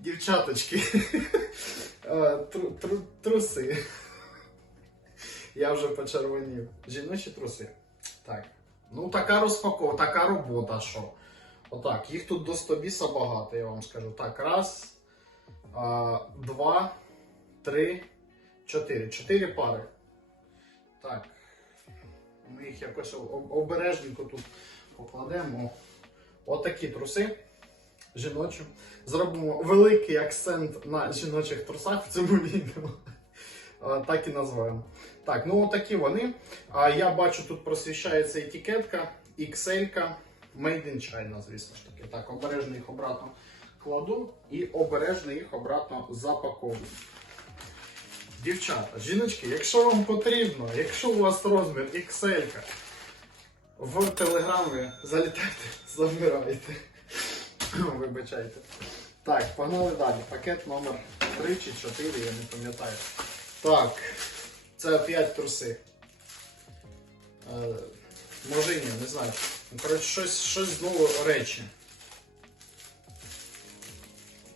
Дівчаточки. Е, тру- тру- Труси. Я вже почервонів. Жіночі труси. Так. Ну, така розпаковка, така робота, що. Отак, їх тут до 100 біса багато, я вам скажу. Так, раз, а, два, три, чотири. Чотири пари. Так. Ми їх якось обережненько тут покладемо. Отакі труси жіночі. Зробимо великий акцент на жіночих трусах в цьому відео. Так і назвемо. Так, ну отакі вони. А я бачу, тут просвіщається етикетка, XL, Made in China, звісно ж таки. Так, обережно їх обратно кладу і обережно їх обратно запаковую. Дівчата, жіночки, якщо вам потрібно, якщо у вас розмір XL, в телеграмі залітайте, забирайте. Вибачайте. Так, погнали далі. Пакет номер 3 чи 4, я не пам'ятаю. Так, це опять труси. Е, може ні, не знаю. Ну, Коротше, щось, щось знову речі.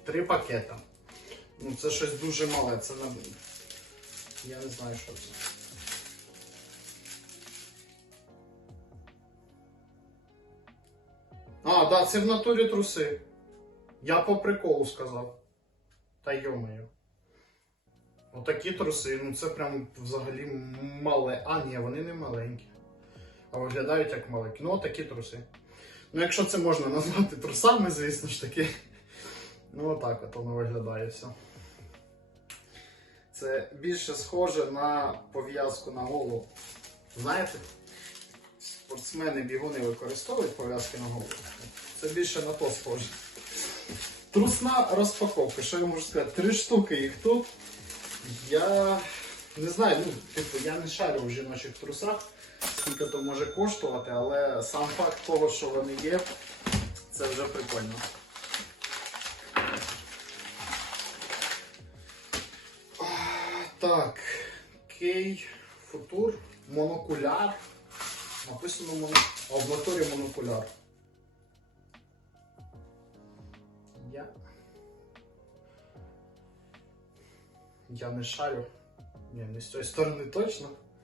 Три пакета. Ну, це щось дуже мале, це на. Я не знаю, що це. А, да, це в натурі труси. Я по приколу сказав. Та йомаю. Отакі труси, ну це прям взагалі мале. А, ні, вони не маленькі. А виглядають як маленькі. Ну, отакі труси. Ну, якщо це можна назвати трусами, звісно ж таки. Ну, отак от воно виглядає все. Це більше схоже на пов'язку на голову. Знаєте? Спортсмени бігуни використовують пов'язки на голову. Це більше на то схоже. Трусна розпаковка. Що я можу сказати? Три штуки їх тут. Я не знаю, ну, типу, я не шарю в жіночих трусах, скільки то може коштувати, але сам факт того, що вони є, це вже прикольно. Так, Кей Футур, монокуляр. Написано а монокуляр. Я. Я не шарю. Ні, не з цієї сторони точно.